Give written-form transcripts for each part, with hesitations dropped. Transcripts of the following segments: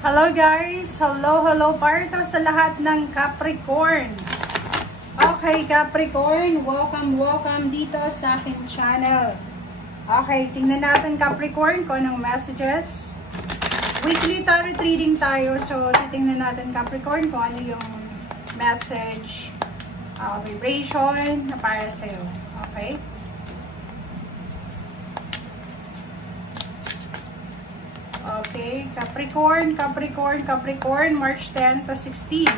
Hello guys! Hello para to sa lahat ng Capricorn. Okay, Capricorn, welcome dito sa aking channel. Okay, tingnan natin Capricorn kung anong messages. Weekly tarot reading tayo, so titingnan natin Capricorn kung ano yung message, vibration na para sa'yo. Okay? Okay, Capricorn, March 10 to 16.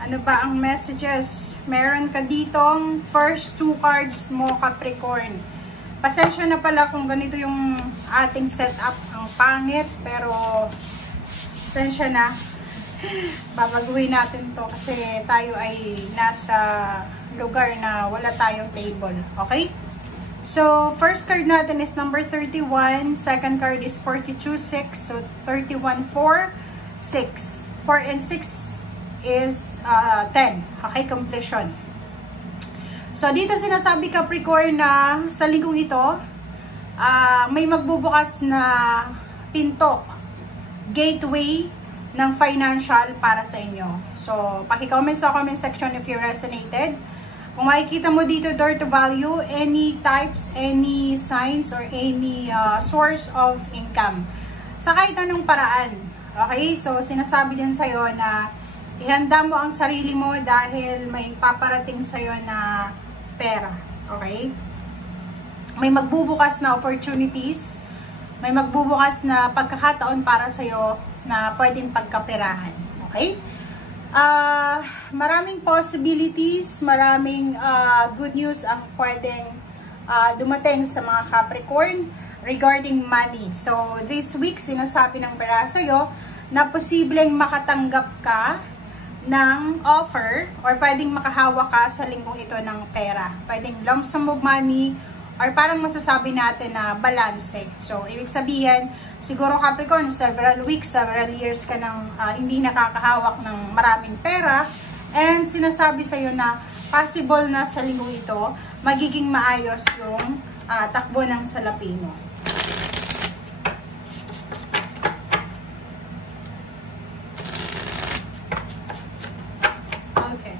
Ano ba ang messages? Meron ka ditong first two cards mo, Capricorn. Pasensya na pala kung ganito yung ating setup. Ang pangit, pero pasensya na. Babaguhin natin to kasi tayo ay nasa lugar na wala tayong table. Okay? So, first card natin is number 31. Second card is 42-6. So, 31-4, 6. 4 and 6 is 10. Okay, completion. So, dito sinasabi Capricorn na sa linggong ito, may magbubukas na pinto, gateway ng financial para sa inyo. So, paki-comment sa comment section if you resonated. Kung makikita mo dito, door to value, any types, any signs, or any source of income. Sa kahit anong paraan. Okay? So, sinasabi din sa'yo na ihanda mo ang sarili mo dahil may paparating sa'yo na pera. Okay? May magbubukas na opportunities. May magbubukas na pagkakataon para sa'yo na pwedeng pagkaperahan. Okay? Maraming possibilities, maraming good news ang pwedeng dumating sa mga Capricorn regarding money. So, this week, sinasabi ng pera sa'yo na posibleng makatanggap ka ng offer or pwedeng makahawa ka sa linggong ito ng pera. Pwedeng lump sum of money or parang masasabi natin na balanse. So, ibig sabihin, siguro Capricorn, several weeks, several years ka nang hindi nakakahawak ng maraming pera. And sinasabi sa'yo na possible na sa linggong ito, magiging maayos yung takbo ng salapi mo. Okay.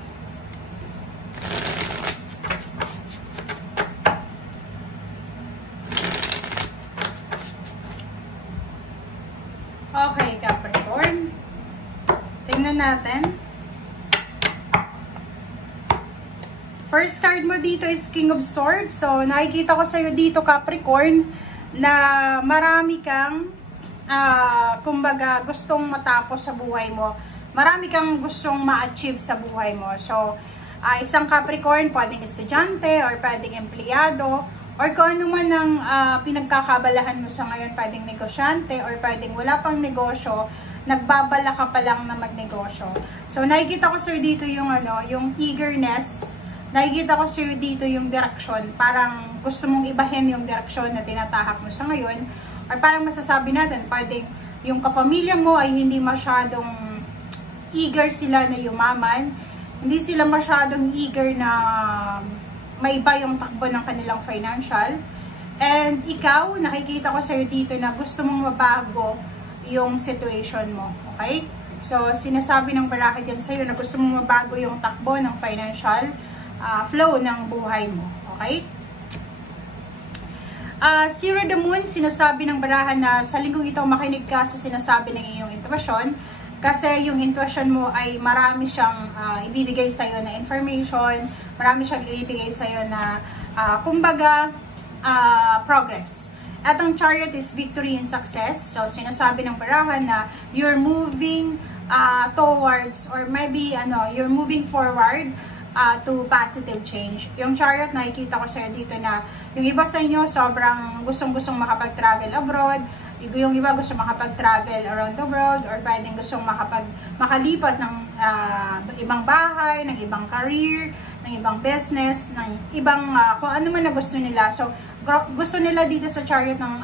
Okay, Capricorn. Tingnan natin. First card mo dito is King of Swords. So, nakikita ko sa'yo dito, Capricorn, na marami kang, kumbaga, gustong matapos sa buhay mo. Marami kang gustong ma-achieve sa buhay mo. So, isang Capricorn, pwedeng estudyante, or pwedeng empleyado, or kung ano man ang pinagkakabalahan mo sa ngayon, pwedeng negosyante, or pwedeng wala pang negosyo, nagbabala ka pa lang na magnegosyo. So, nakikita ko sa'yo dito yung, yung eagerness. Nakikita ko sa'yo dito yung direction. Parang gusto mong ibahin yung direction na tinatahak mo sa ngayon. Or parang masasabi natin, pwedeng yung kapamilya mo ay hindi masyadong eager sila na yumaman. Hindi sila masyadong eager na maiba yung takbo ng kanilang financial. And ikaw, nakikita ko sa'yo dito na gusto mong mabago yung situation mo. Okay? So, sinasabi ng Barakit yan sa'yo na gusto mong mabago yung takbo ng financial flow ng buhay mo. Okay? Zero the Moon, sinasabi ng barahan na sa linggong ito makinig ka sa sinasabi ng iyong intuition kasi yung intuition mo ay marami siyang ibibigay sa'yo na information, marami siyang ibibigay sa'yo na kumbaga progress. At ang Chariot is victory and success. So, sinasabi ng barahan na you're moving towards or maybe you're moving forward to positive change. Yung Chariot, nakikita ko sa'yo dito na yung iba sa inyo sobrang gustong-gustong makapag-travel abroad, yung iba gusto makapag-travel around the world, or pwedeng gustong makalipat ng ibang bahay, ng ibang career, ng ibang business, ng ibang kung ano man na gusto nila. So, gusto nila dito sa Chariot ng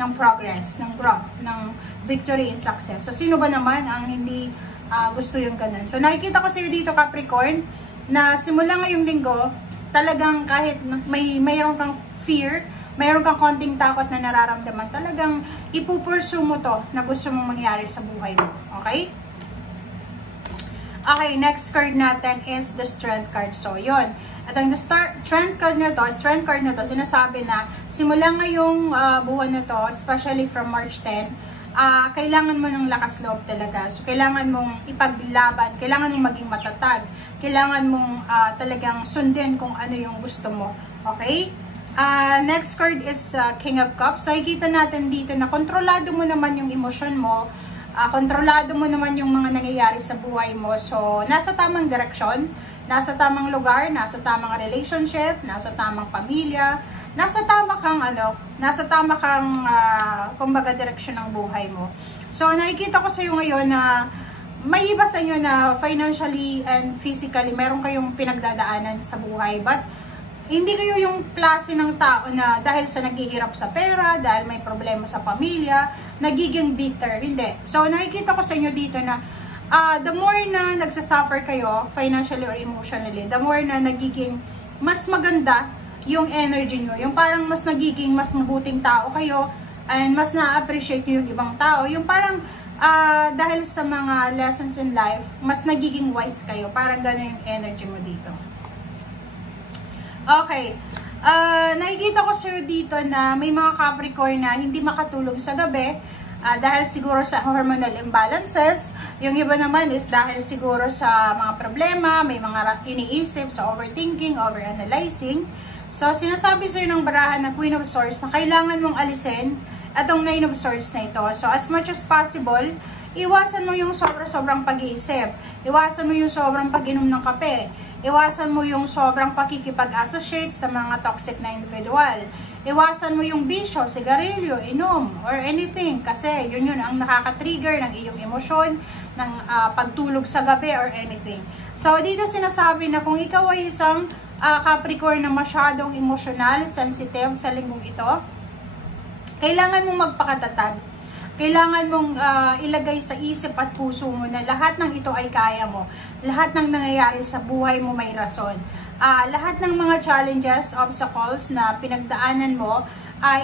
ng progress, ng growth, ng victory and success. So, sino ba naman ang hindi gusto yung ganun? So, nakikita ko sa'yo dito, Capricorn, na simula ngayong linggo, talagang kahit mayroon kang fear mayroon kang konting takot na nararamdaman, talagang ipupursu mo to na gusto mong mangyari sa buhay mo. Okay? Okay, next card natin is the Strength card. So, yun. At ang Strength card na to, sinasabi na simula ngayong buwan na to, especially from March 10, kailangan mo ng lakas loob talaga. So, kailangan mong ipaglaban, kailangan mong maging matatag, kailangan mong talagang sundin kung ano yung gusto mo. Okay? Next card is King of Cups. Nakikita natin dito na kontrolado mo naman yung emosyon mo, kontrolado mo naman yung mga nangyayari sa buhay mo. So, nasa tamang direksyon, nasa tamang lugar, nasa tamang relationship, nasa tamang pamilya, nasa tama kang kumbaga direksyon ng buhay mo. So, nakikita ko sa iyo ngayon na may iba sa inyo na financially and physically, meron kayong pinagdadaanan sa buhay. But, hindi kayo yung klase ng tao na dahil sa naghihirap sa pera, dahil may problema sa pamilya, nagiging bitter. Hindi. So, nakikita ko sa inyo dito na the more na nagsasuffer kayo, financially or emotionally, the more na nagiging mas maganda yung energy nyo. Yung parang mas nagiging mas mabuting tao kayo and mas na-appreciate nyo yung ibang tao. Yung parang dahil sa mga lessons in life, mas nagiging wise kayo. Parang gano'n yung energy mo dito. Okay, nakikita ko sir dito na may mga Capricorn na hindi makatulog sa gabi dahil siguro sa hormonal imbalances. Yung iba naman is dahil siguro sa mga problema, may mga iniisip sa overthinking, overanalyzing. So, sinasabi sir ng barahan na Queen of Swords na kailangan mong alisin itong Nine of Swords na ito. So, as much as possible, iwasan mo yung sobrang pag-iisip. Iwasan mo yung sobrang pag-inom ng kape. Iwasan mo yung sobrang pakikipag-associate sa mga toxic na individual. Iwasan mo yung bisyo, sigarilyo, inom, or anything. Kasi yun ang nakaka-trigger ng iyong emosyon, ng pagtulog sa gabi or anything. So, dito sinasabi na kung ikaw ay isang Capricorn na masyadong emotional, sensitive sa linggong ito, kailangan mong magpakatatag. Kailangan mong ilagay sa isip at puso mo na lahat ng ito ay kaya mo. Lahat ng nangyayari sa buhay mo may rason. Lahat ng mga challenges, obstacles na pinagdaanan mo,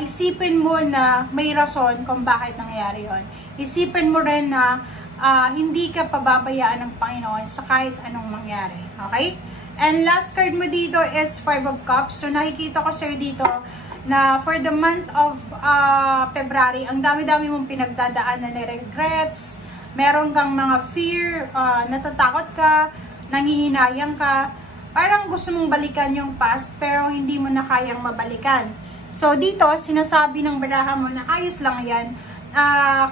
isipin mo na may rason kung bakit nangyayari yon. Isipin mo rin na hindi ka pababayaan ng Panginoon sa kahit anong mangyari. Okay? And last card mo dito is Five of Cups. So nakikita ko sa'yo dito na for the month of February, ang dami-dami mong pinagdadaanan na regrets, meron kang mga fear, natatakot ka, nangihinayang ka, parang gusto mong balikan yung past pero hindi mo na kayang mabalikan. So dito, sinasabi ng baraha mo na ayos lang yan,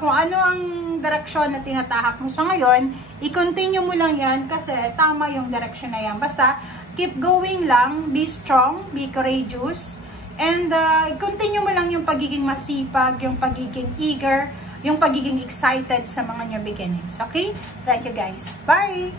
kung ano ang direksyon na tinatahak mo sa ngayon, i-continue mo lang yan kasi tama yung direksyon na yan. Basta, keep going lang, be strong, be courageous, and continue mo lang yung pagiging masipag, yung pagiging eager, yung pagiging excited sa mga new beginnings. Okay? Thank you guys. Bye!